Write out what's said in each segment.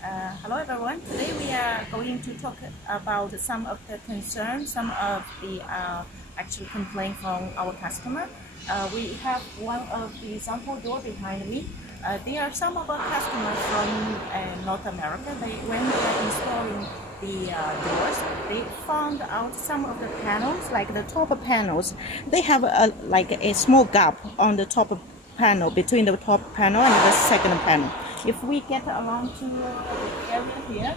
Hello everyone. Today we are going to talk about some of the concerns, some of the actual complaint from our customer. We have one of the example door behind me. There are some of our customers from North America. When they are installing the doors, they found out some of the panels, like the top panels, they have like a small gap on the top panel, between the top panel and the second panel. If we get around to the area here,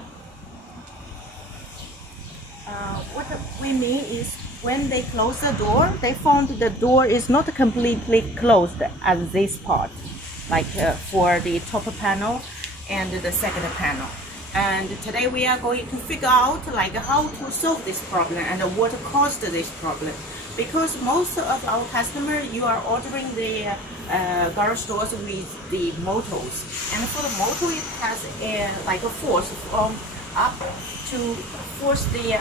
what we mean is when they close the door, they found the door is not completely closed at this part, like for the top panel and the second panel. And today we are going to figure out like how to solve this problem and what caused this problem. Because most of our customers, you are ordering the garage doors with the motors, and for the motor it has like a force from up to force the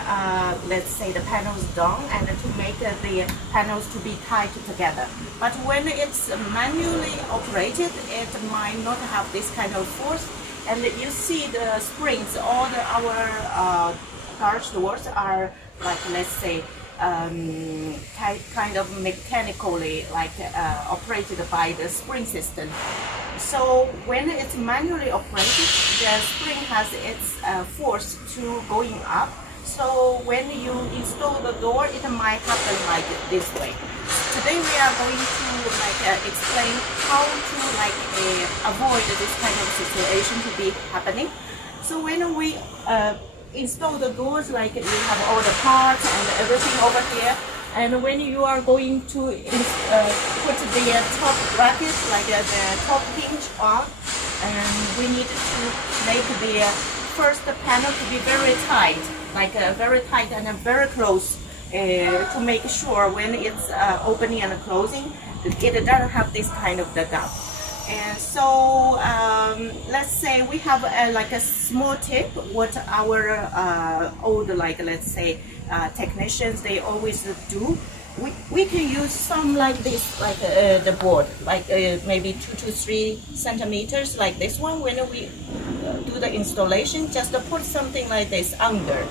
let's say the panels down and to make the panels to be tied together. But when it's manually operated, it might not have this kind of force. And you see the springs, all our garage doors are like, let's say, kind of mechanically like operated by the spring system. So when it's manually operated, the spring has its force to going up. So when you install the door, it might happen like this way. Today we are going to explain how to avoid this kind of situation to be happening. So when we install the doors, like you have all the parts and everything over here, and when you are going to put the top bracket, like the top hinge on, and we need to make the first panel to be very tight, like very tight and very close, to make sure when it's opening and closing, it doesn't have this kind of the gap. And so let's say we have like a small tip what our old, like let's say technicians, they always do. We can use some like this, like the board, like maybe 2 to 3 centimeters, like this one. When we do the installation, just put something like this under.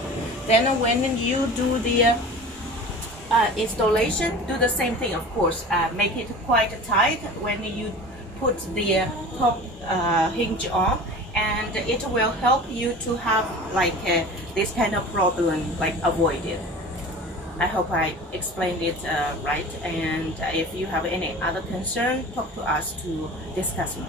Then when you do the installation, do the same thing, of course. Make it quite tight when you put the top hinge on, and it will help you to have like this kind of problem like avoided. I hope I explained it right, and if you have any other concern, talk to us to discuss more.